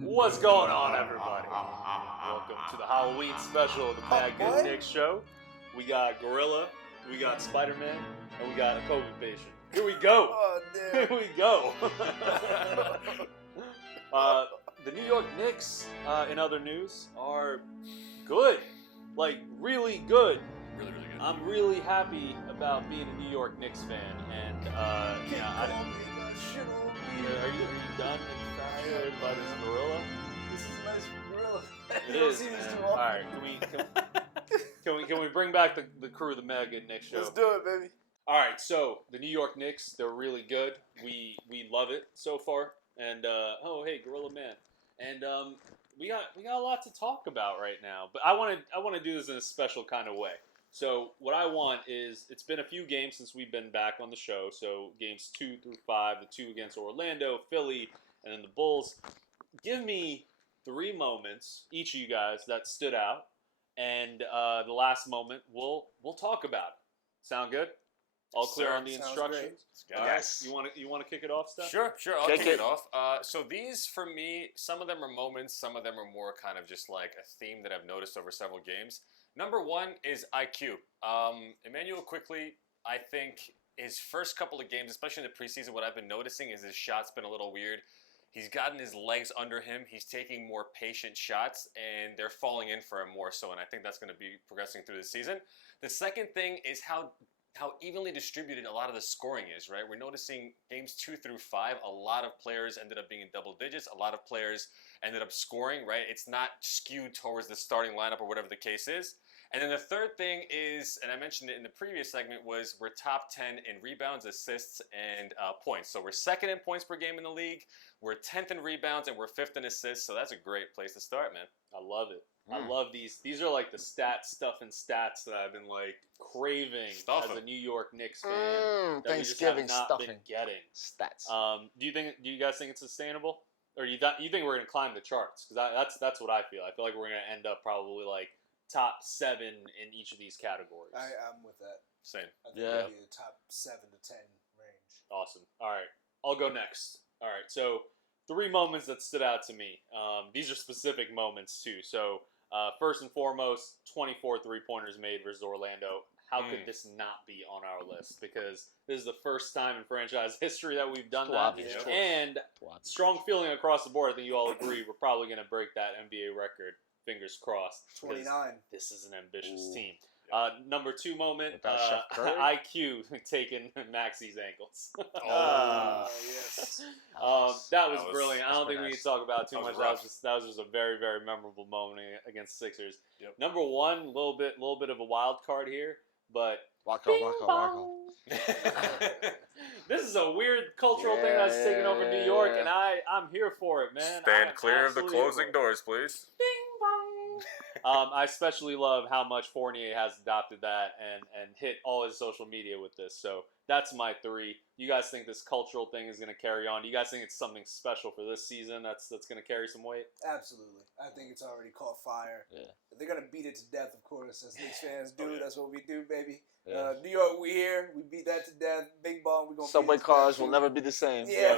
What's going on, everybody? Welcome to the Halloween special of the Mad Good Knicks show. We got Gorilla, we got Spider-Man, and we got a COVID patient. Here we go. Oh, damn. Here we go. The New York Knicks, in other news, are good. Like, really good. Really good. I'm really happy about being a New York Knicks fan, and Are you done and fascinated by this gorilla? This is a nice gorilla. It is, man. All right, can we bring back the crew of the Mad Good Knicks show? Let's do it, baby. All right, so the New York Knicks, they're really good. We love it so far. And oh, hey, Gorilla Man. And we got a lot to talk about right now. But I want to do this in a special kind of way. So what I want is, it's been a few games since we've been back on the show. So games 2 through 5, the 2 against Orlando, Philly, and then the Bulls. Give me 3 moments, each of you guys, that stood out, and the last moment we'll talk about it. Sound good? All clear on the instructions? Yes. You want to kick it off, Steph? Sure. I'll kick it off. So these, for me, some of them are moments, some of them are more kind of just like a theme that I've noticed over several games. Number 1 is IQ. Emmanuel Quickly, I think his first couple of games, especially in the preseason, what I've been noticing is his shot's been a little weird. He's gotten his legs under him. He's taking more patient shots, and they're falling in for him more so, and I think that's going to be progressing through the season. The second thing is how evenly distributed a lot of the scoring is, right? We're noticing games 2 through 5, a lot of players ended up being in double digits. A lot of players ended up scoring, right? It's not skewed towards the starting lineup or whatever the case is. And then the third thing is, and I mentioned it in the previous segment, was we're top 10 in rebounds, assists, and points. So we're second in points per game in the league. We're 10th in rebounds, and we're 5th in assists. So that's a great place to start, man. I love it. I love these. These are like the stats that I've been like craving as a New York Knicks fan. That Thanksgiving we just have not been getting stats. Do you guys think it's sustainable, or you think we're gonna climb the charts? Because that's what I feel. I feel like we're gonna end up probably like top 7 in each of these categories. I'm with that. Same. I think it'll be the top 7 to 10 range. Awesome. All right, I'll go next. All right, so 3 moments that stood out to me. These are specific moments too. So first and foremost, 24 3-pointers made versus Orlando. How could this not be on our list? Because this is the first time in franchise history that we've done that. And strong feeling across the board. I think you all agree we're probably going to break that NBA record. Fingers crossed. 29. This is an ambitious team. Number 2 moment, IQ taking Maxi's ankles. Yes. That was brilliant. I don't think we need to talk about it too much. That was just a very, very memorable moment against Sixers. Yep. Number 1, little bit of a wild card here, but Walk on. This is a weird cultural thing that's taking over New York, and I'm here for it, man. Stand clear of the closing doors, please. Bing bong. I especially love how much Fournier has adopted that and hit all his social media with this. So that's my 3. You guys think this cultural thing is going to carry on? Do you guys think it's something special for this season that's going to carry some weight? Absolutely. I think it's already caught fire. Yeah. They're going to beat it to death, of course, as Knicks fans do. That's what we do, baby. Yeah. New York, we here. We beat that to death. Bing Bong, we're going to Subway cars will never be the same. Yeah.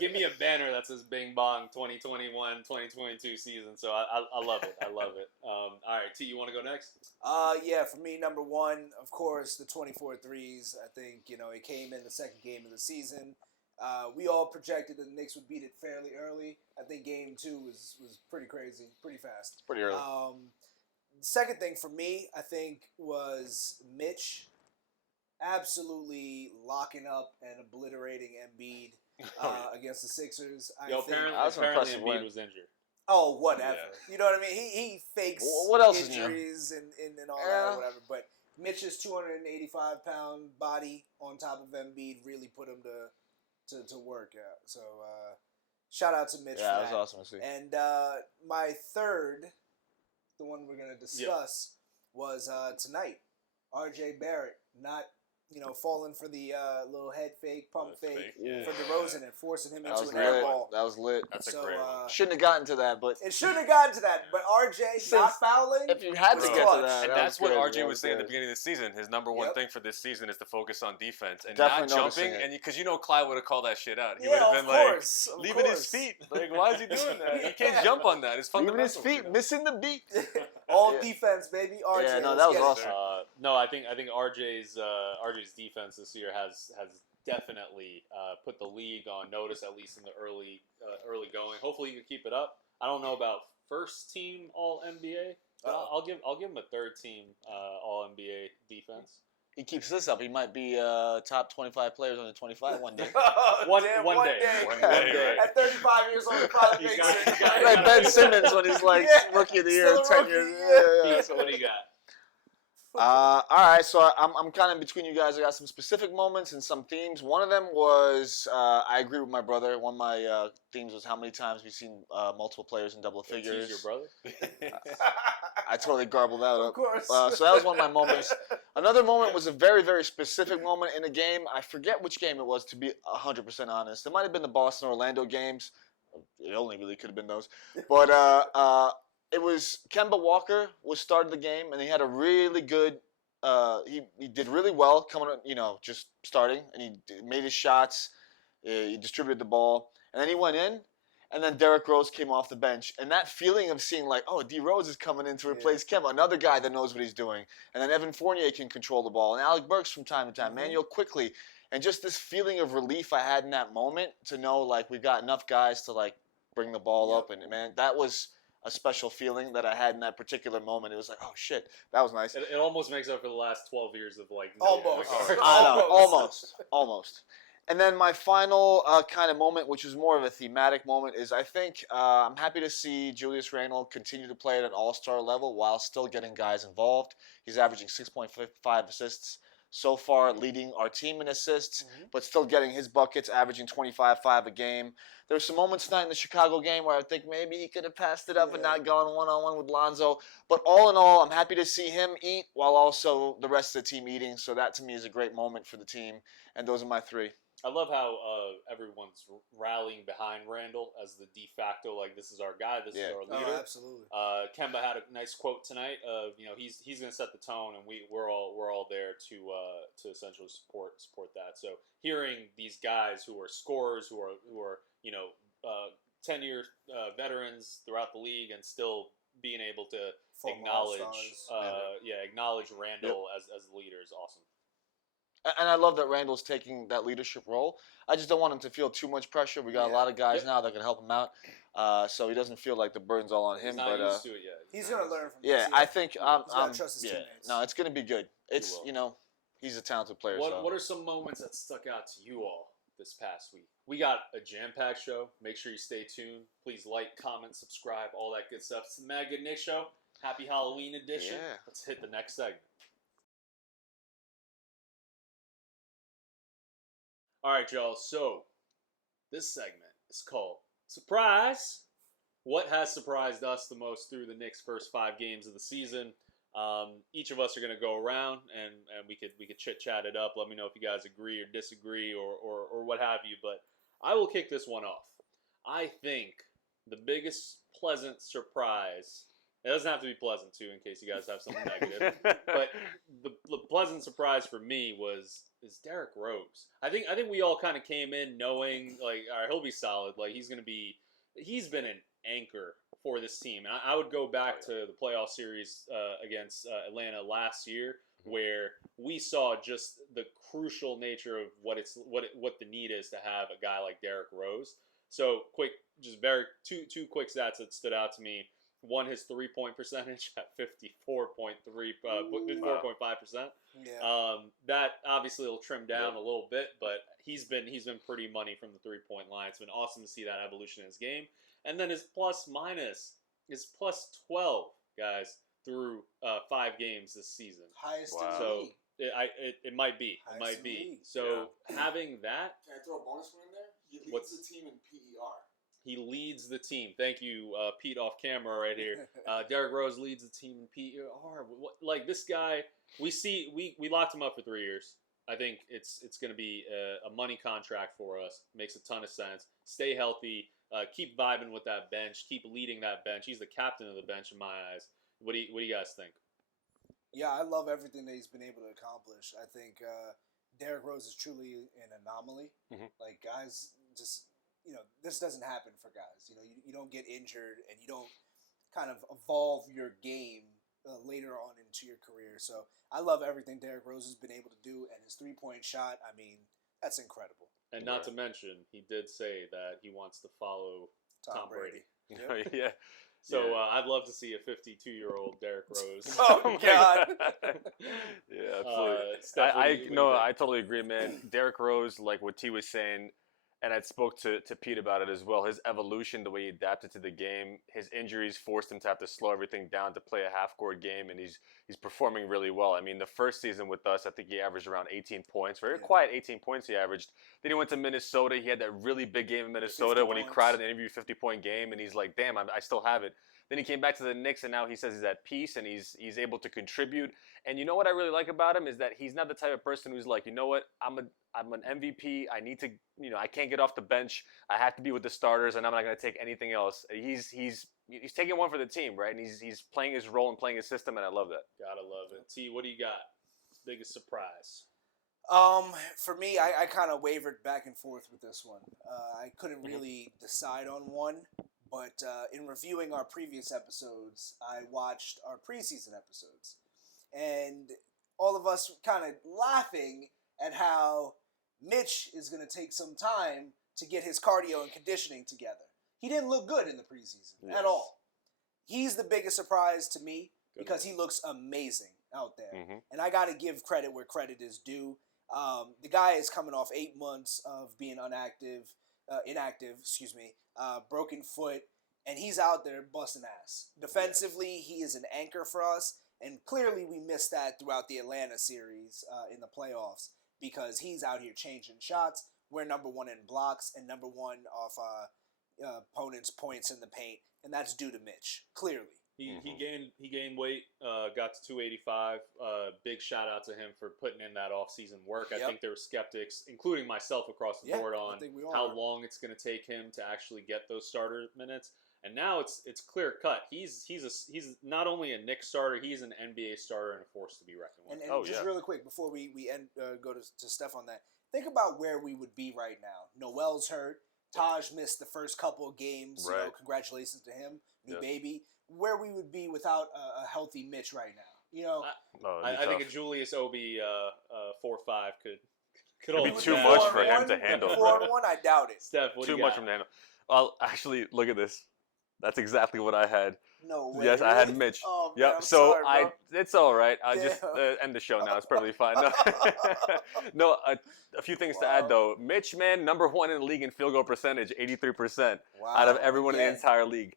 Give me a banner that says Bing Bong 2021-2022 season. So I love it. I love it. All right, T, you want to go next? Yeah, for me, number 1, of course, the 24 threes. I think, it came in the second game of the season. We all projected that the Knicks would beat it fairly early. I think game 2 was pretty crazy, pretty fast. Pretty early. The second thing for me, I think, was Mitch absolutely locking up and obliterating Embiid against the Sixers. Apparently Embiid was injured. Oh, whatever. Yeah. You know what I mean? He fakes injuries and all that or whatever. But Mitch's 285-pound body on top of Embiid really put him to work. Yeah. So shout out to Mitch for that. Yeah, that was awesome to see. And my third, the one we're going to discuss, was tonight. R.J. Barrett not falling for the little head fake, pump fake Yeah. for DeRozan and forcing him That into was an air lit. ball. That was lit. That's So, a great one. Shouldn't have gotten to that, but it shouldn't have gotten to that. But RJ not fouling. if you had to was get to clutch. that, And that that's was what good. RJ That was saying at the good. beginning of the season. His number one thing for this season is to focus on defense and Definitely not jumping. noticing it. And because Clyde would have called that shit out. He Yeah, would have of been course, like, of leaving his course. feet. Like, why is he doing that? He can't jump on that. It's Leaving his fundamental. feet, missing the beat. All Yeah. defense, baby. RJ. Yeah, no, let's that was get it. awesome. No, I think RJ's defense this year has definitely put the league on notice, at least in the early going. Hopefully, he can keep it up. I don't know about first team All NBA. I'll give him a third team All NBA defense. He keeps this up. He might be top 25 players under 25 one day. One Damn, day. One day, right? At 35 years old, he probably He's makes got- it. he's got- Like Ben Simmons when he's like Yeah, rookie of the still year, a 10 rookie, years. yeah. Yeah. So what do you got? All right, so I'm kind of between you guys. I got some specific moments and some themes. One of them was I agree with my brother. One of my themes was how many times we've seen multiple players in double figures. Tease your brother. I totally garbled that Of up. course. So that was one of my moments. Another moment was a very, very specific moment in a game. I forget which game it was, to be 100% honest. It might have been the Boston-Orlando games. It only really could have been those. But it was Kemba Walker was started the game, and he had a really good he did really well coming, just starting, and he made his shots. He distributed the ball, and then he went in, and then Derrick Rose came off the bench, and that feeling of seeing like, oh, D Rose is coming in to replace Kemba, another guy that knows what he's doing, and then Evan Fournier can control the ball, and Alec Burks from time to time, Manuel quickly, and just this feeling of relief I had in that moment to know like we've got enough guys to like bring the ball up, and man, that was a special feeling that I had in that particular moment. It was like, oh shit, that was nice. It almost makes up for the last 12 years of like Almost. I know, almost. And then my final kind of moment, which is more of a thematic moment, is I think I'm happy to see Julius Randle continue to play at an all-star level while still getting guys involved. He's averaging 6.5 assists so far, leading our team in assists, but still getting his buckets, averaging 25-5 a game. There's some moments tonight in the Chicago game where I think maybe he could have passed it up and not gone one-on-one with Lonzo. But all in all, I'm happy to see him eat while also the rest of the team eating. So that to me is a great moment for the team. And those are my three. I love how everyone's rallying behind Randall as the de facto, like, this is our guy, this is our leader. Oh, absolutely. Kemba had a nice quote tonight of, he's going to set the tone, and we're all there to essentially support that. So hearing these guys who are scorers, who are 10-year veterans throughout the league, and still being able to acknowledge Randall as the leader is awesome. And I love that Randall's taking that leadership role. I just don't want him to feel too much pressure. We got a lot of guys now that can help him out, so he doesn't feel like the burden's all on him. He's not used to it yet. He's going to learn from this. I think he's gotta trust his teammates. No, it's going to be good. It's he's a talented player. What are some moments that stuck out to you all this past week? We got a jam-packed show. Make sure you stay tuned. Please like, comment, subscribe, all that good stuff. It's the Mad Good Nick Show. Happy Halloween edition. Yeah. Let's hit the next segment. All right, y'all. So this segment is called Surprise. What has surprised us the most through the Knicks' first 5 games of the season? Each of us are going to go around and we could chit-chat it up. Let me know if you guys agree or disagree or what have you. But I will kick this one off. I think the biggest pleasant surprise, it doesn't have to be pleasant too in case you guys have something negative, but the pleasant surprise for me is Derrick Rose. I think we all kind of came in knowing like, all right, he'll be solid. Like he's been an anchor for this team. And I would go back to the playoff series against Atlanta last year, where we saw just the crucial nature of what the need is to have a guy like Derrick Rose. So two quick stats that stood out to me. One, his 3-point percentage at 54.5%. Yeah. That obviously will trim down a little bit, but he's been pretty money from the 3-point line. It's been awesome to see that evolution in his game. And then his plus minus is plus 12, guys, through 5 games this season. Highest in the So league. it might be. Highest It might in the be. league. So having that, Can I throw a bonus one in there? He leads the team in PER. he leads the team. Thank you, Pete, off camera right here. Derrick Rose leads the team in PER. Like this guy, we locked him up for 3 years. I think it's going to be a money contract for us. Makes a ton of sense. Stay healthy. Keep vibing with that bench. Keep leading that bench. He's the captain of the bench in my eyes. What do you guys think? Yeah, I love everything that he's been able to accomplish. I think Derrick Rose is truly an anomaly. Mhm. Like, guys just, this doesn't happen for guys. You don't get injured and you don't kind of evolve your game later on into your career. So I love everything Derrick Rose has been able to do, and his three-point shot, I mean, that's incredible. And not to mention, he did say that he wants to follow Tom Brady. Yep. Yeah. So I'd love to see a 52-year-old Derrick Rose. Oh, God. Yeah, absolutely. Steph, what do you think? I totally agree, man. Derrick Rose, like what T was saying, and I spoke to Pete about it as well. His evolution, the way he adapted to the game, his injuries forced him to have to slow everything down to play a half-court game, and he's performing really well. I mean, the first season with us, I think he averaged around 18 points. Very quiet 18 points he averaged. Then he went to Minnesota. He had that really big game in Minnesota when he cried in the interview, 50-point game, and he's like, damn, I still have it. Then he came back to the Knicks, and now he says he's at peace, and he's able to contribute. And you know what I really like about him is that he's not the type of person who's like, you know what, I'm an MVP. I need to, I can't get off the bench. I have to be with the starters, and I'm not going to take anything else. He's taking one for the team, right? And he's playing his role and playing his system, and I love that. Gotta love it. T, what do you got? Biggest surprise? For me, I kind of wavered back and forth with this one. I couldn't really decide on one, but in reviewing our previous episodes, I watched our preseason episodes, and all of us kind of laughing at how Mitch is going to take some time to get his cardio and conditioning together. He didn't look good in the preseason at all. He's the biggest surprise to me because he looks amazing out there. Mm-hmm. And I got to give credit where credit is due. The guy is coming off 8 months of being inactive, broken foot, and he's out there busting ass. Defensively, he is an anchor for us, and clearly we missed that throughout the Atlanta series in the playoffs because he's out here changing shots. We're number one in blocks and number one off opponents' points in the paint, and that's due to Mitch, clearly. He gained weight, got to 285. Big shout out to him for putting in that off-season work. I think there were skeptics, including myself across the board, on how long it's going to take him to actually get those starter minutes. And now it's clear cut. He's not only a Knicks starter, he's an NBA starter and a force to be reckoned with. And just really quick before we end, go to Steph on that. Think about where we would be right now. Noel's hurt. Taj missed the first couple of games. Right. Congratulations to him, new baby. Where we would be without a healthy Mitch right now. I think a Julius Obi 4-5 could be too much for him to handle. 4-1, I doubt it. Steph, what do you got? Too much for him to handle. Well, actually, look at this. That's exactly what I had. No way. Yes, I had Mitch. Oh, yep. Man, so sorry, it's all right. I'll just end the show now. It's perfectly fine. No, a few things to add though. Mitch, man, number one in the league in field goal percentage, 83% out of everyone in the entire league.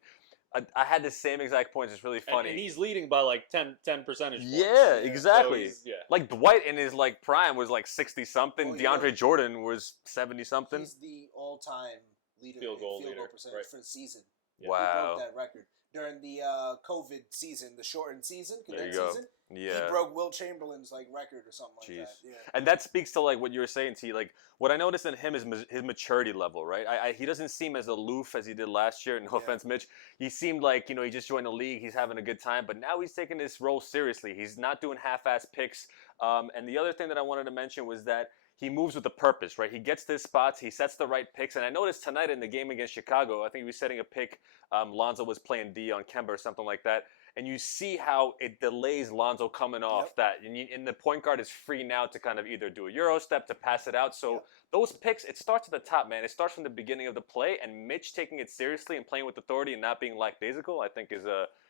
I had the same exact points. It's really funny. And he's leading by like 10 percentage points. Yeah, exactly. So like Dwight in his prime was like 60 something. Oh, DeAndre Jordan was 70 something. He's the all-time leader field goal percentage for the season. Yeah. Wow. He broke that record during the COVID season, the shortened season, condensed season. Yeah. He broke Wilt Chamberlain's record or something like that. Yeah. And that speaks to what you were saying, T. What I noticed in him is his maturity level, right? He doesn't seem as aloof as he did last year. No offense, Mitch. He seemed like, he just joined the league. He's having a good time. But now he's taking this role seriously. He's not doing half-ass picks. And the other thing that I wanted to mention was that he moves with a purpose, right? He gets to his spots. He sets the right picks. And I noticed tonight in the game against Chicago, I think he was setting a pick. Lonzo was playing D on Kemba or something like that. And you see how it delays Lonzo coming off that. And the point guard is free now to kind of either do a Euro step to pass it out. So those picks, it starts at the top, man. It starts from the beginning of the play. And Mitch taking it seriously and playing with authority and not being lackadaisical, I think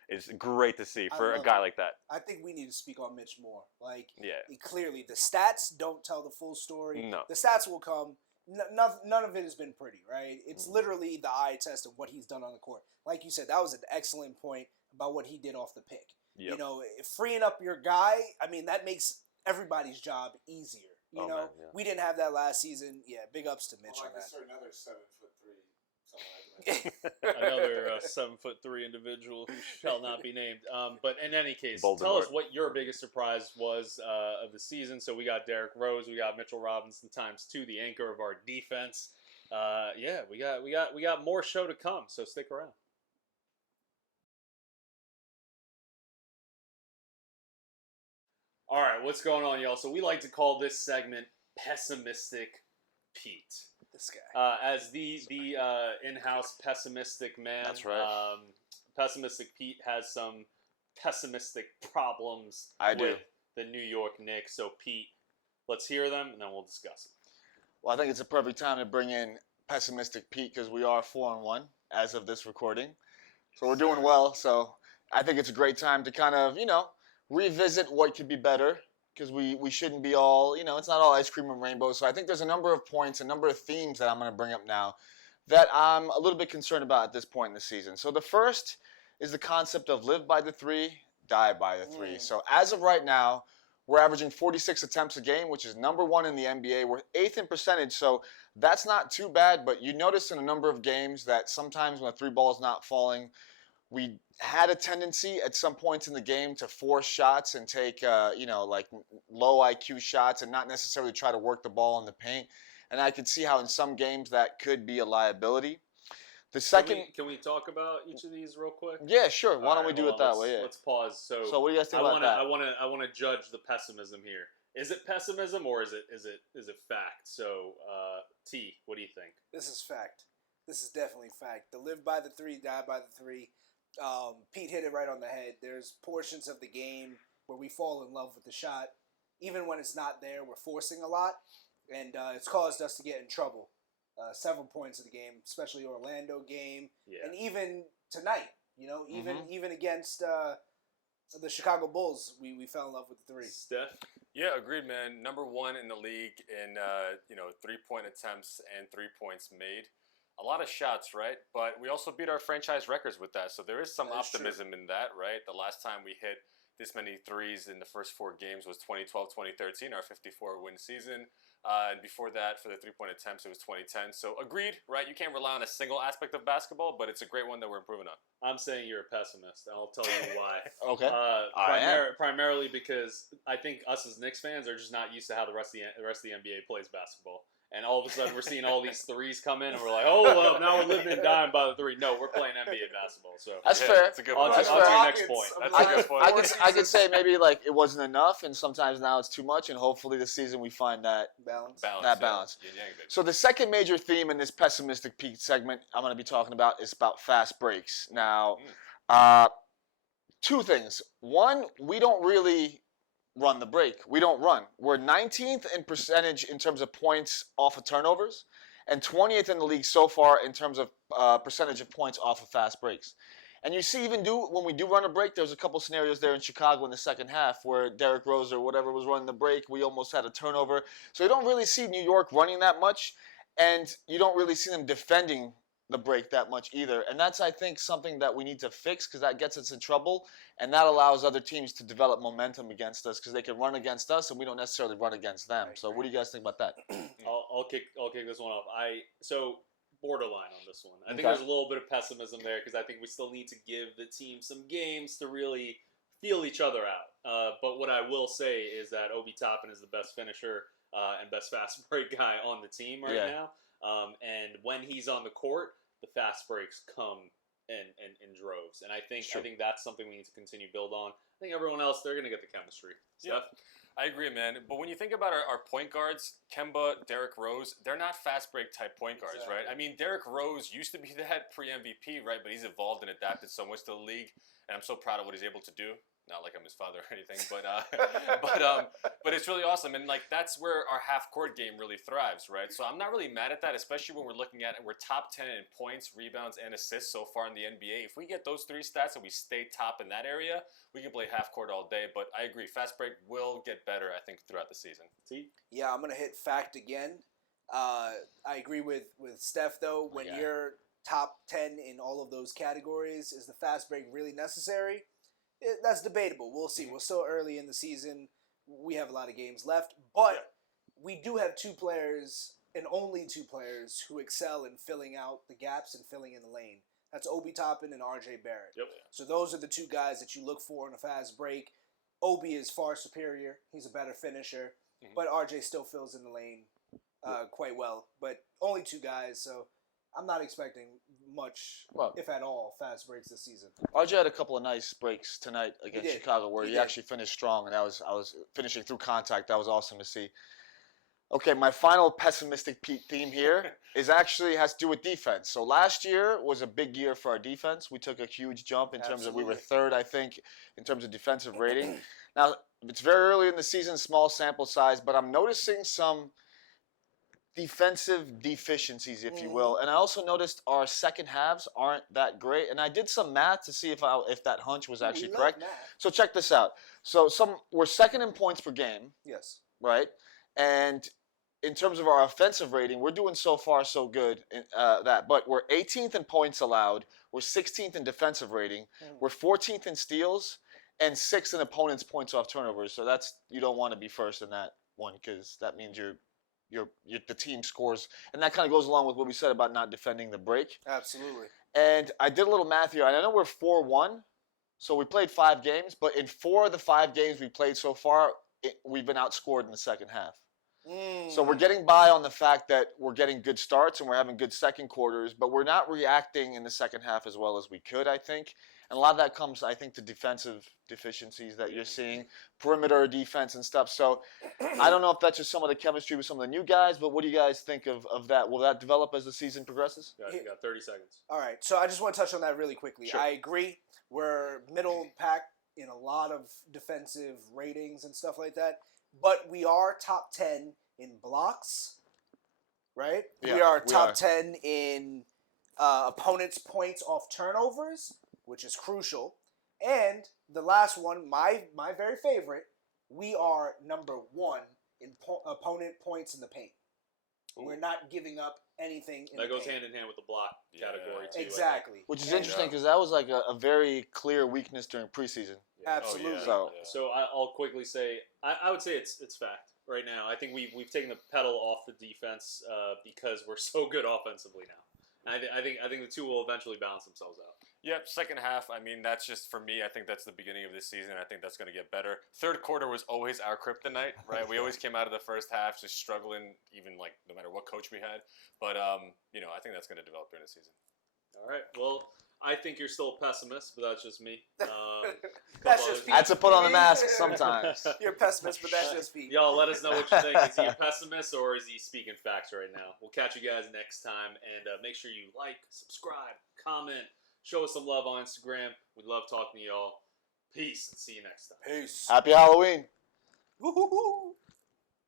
is great to see for a guy like that. I think we need to speak on Mitch more. Clearly, the stats don't tell the full story. No. The stats will come. None of it has been pretty, right? It's literally the eye test of what he's done on the court. Like you said, that was an excellent point about what he did off the pick. Yep. Freeing up your guy, that makes everybody's job easier. We didn't have that last season. Yeah, big ups to Mitch on that. Another 7'3", something like that. Another 7'3" individual who shall not be named. But in any case, Voldemort. tell us what your biggest surprise was of the season. So we got Derrick Rose, we got Mitchell Robinson ×2, the anchor of our defense. Yeah, we got more show to come. So stick around. All right, what's going on, y'all? So we like to call this segment Pessimistic Pete. This guy. As the in-house pessimistic man. That's right. Pessimistic Pete has some pessimistic problems with the New York Knicks. So Pete, let's hear them and then we'll discuss them. Well, I think it's a perfect time to bring in Pessimistic Pete because we are 4-1 as of this recording. So we're doing well. So I think it's a great time to kind of, revisit what could be better because we shouldn't be all, it's not all ice cream and rainbows. So I think there's a number of points, a number of themes that I'm going to bring up now that I'm a little bit concerned about at this point in the season. So the first is the concept of live by the three, die by the three. So as of right now, we're averaging 46 attempts a game, which is number 1 in the NBA. We're 8th in percentage, so that's not too bad. But you notice in a number of games that sometimes when a three ball is not falling, we had a tendency at some points in the game to force shots and take, like low IQ shots and not necessarily try to work the ball in the paint. And I could see how in some games that could be a liability. The second, can we talk about each of these real quick? Yeah, sure. Why don't we do it that way? Yeah. Let's pause. So what do you guys think about that? I want to judge the pessimism here. Is it pessimism or is it fact? So T, what do you think? This is fact. This is definitely fact. The live by the three, die by the three. Pete hit it right on the head. There's portions of the game where we fall in love with the shot. Even when it's not there, we're forcing a lot. And it's caused us to get in trouble. Several points of the game, especially Orlando game. Yeah. And even tonight, even against the Chicago Bulls, we fell in love with the three. Steph? Yeah, agreed, man. Number 1 in the league in 3-point attempts and 3 points made. A lot of shots, right? But we also beat our franchise records with that. So there is some optimism in that, right? The last time we hit this many threes in the first 4 games was 2012-2013, our 54-win season. And before that, for the 3-point attempts, it was 2010. So agreed, right? You can't rely on a single aspect of basketball, but it's a great one that we're improving on. I'm saying you're a pessimist, and I'll tell you why. Okay. Primarily because I think us as Knicks fans are just not used to how the rest of the NBA plays basketball. And all of a sudden, we're seeing all these threes come in, and we're like, oh, well, now we're living and dying by the three. No, we're playing NBA basketball. So that's fair. That's a good point. point. On to your next point. That's a good point. I could say maybe like it wasn't enough, and sometimes now it's too much, and hopefully this season we find that balance. So the second major theme in this Pessimistic Pete segment I'm going to be talking about is about fast breaks. Now, 2 things. One, we don't really run the break. We don't run. We're 19th in percentage in terms of points off of turnovers and 20th in the league so far in terms of percentage of points off of fast breaks. And you see when we do run a break, there's a couple scenarios there in Chicago in the second half where Derrick Rose or whatever was running the break. We almost had a turnover. So you don't really see New York running that much, and you don't really see them defending the break that much either. And that's, I think, something that we need to fix because that gets us in trouble, and that allows other teams to develop momentum against us because they can run against us and we don't necessarily run against them. So what do you guys think about that? I'll kick this one off. So borderline on this one. I think there's a little bit of pessimism there because I think we still need to give the team some games to really feel each other out. But what I will say is that Obi Toppin is the best finisher and best fast break guy on the team right now. And when he's on the court, the fast breaks come in droves. And I think that's something we need to continue to build on. I think everyone else, they're going to get the chemistry. Yeah. Steph? I agree, man. But when you think about our point guards, Kemba, Derrick Rose, they're not fast break type point guards, right? I mean, Derrick Rose used to be that pre-MVP, right? But he's evolved and adapted so much to the league, and I'm so proud of what he's able to do. Not like I'm his father or anything, but it's really awesome, and like that's where our half court game really thrives, right? So I'm not really mad at that, especially when we're looking at it. We're top 10 in points, rebounds, and assists so far in the NBA. If we get those 3 stats and we stay top in that area, we can play half court all day. But I agree, fast break will get better, I think, throughout the season. See? Yeah, I'm gonna hit fact again. I agree with Steph though. When you're top 10 in all of those categories, is the fast break really necessary? That's debatable. We'll see. We're still early in the season. We have a lot of games left. But we do have 2 players, and only 2 players, who excel in filling out the gaps and filling in the lane. That's Obi Toppin and R.J. Barrett. Yep. So those are the two guys that you look for in a fast break. Obi is far superior. He's a better finisher. Mhm. But R.J. still fills in the lane quite well. But only two guys, so I'm not expecting much, if at all, fast breaks this season. RJ had a couple of nice breaks tonight against Chicago where he actually finished strong, and I was finishing through contact. That was awesome to see. Okay, my final pessimistic theme here has to do with defense. So last year was a big year for our defense. We took a huge jump in terms of we were third, I think, in terms of defensive rating. Now, it's very early in the season, small sample size, but I'm noticing some defensive deficiencies, if you will. And I also noticed our second halves aren't that great. And I did some math to see if that hunch was actually correct. So check this out. So we're second in points per game. Yes. Right? And in terms of our offensive rating, we're doing so far so good in that. But we're 18th in points allowed. We're 16th in defensive rating. We're 14th in steals and 6th in opponents' points off turnovers. So you don't want to be first in that one because that means the team scores. And that kind of goes along with what we said about not defending the break. Absolutely. And I did a little math here. And I know we're 4-1. So we played 5 games. But in 4 of the 5 games we played so far, we've been outscored in the second half. So we're getting by on the fact that we're getting good starts and we're having good second quarters, but we're not reacting in the second half as well as we could, I think. And a lot of that comes, I think, to defensive deficiencies that you're seeing, perimeter defense and stuff. So I don't know if that's just some of the chemistry with some of the new guys, but what do you guys think of that? Will that develop as the season progresses? You got 30 seconds. All right, so I just want to touch on that really quickly. Sure. I agree. We're middle pack in a lot of defensive ratings and stuff like that. But we are top 10 in blocks, right? Yeah, we are top are. 10 in opponents' points off turnovers, which is crucial. And the last one, my very favorite, we are number 1 in opponent points in the paint. Ooh. We're not giving up anything in That the goes paint. hand in hand with the block category, too. Exactly. Which is interesting because that was like a very clear weakness during preseason. Absolutely. So I'll quickly say, I would say it's fact right now. I think we've taken the pedal off the defense because we're so good offensively now. And I think the two will eventually balance themselves out. Yep, second half, I mean, that's just, for me, I think that's the beginning of this season. I think that's going to get better. Third quarter was always our kryptonite, right? We always came out of the first half just struggling, even, like, no matter what coach we had. But, I think that's going to develop during the season. All right, well, I think you're still a pessimist, but that's just me. That's just I had to put on the mask sometimes. You're a pessimist, but that's just Pete. Y'all, let us know what you think. Is he a pessimist or is he speaking facts right now? We'll catch you guys next time, and make sure you like, subscribe, comment, show us some love on Instagram. We love talking to y'all. Peace, and see you next time. Peace. Happy Halloween. Woo-hoo-hoo.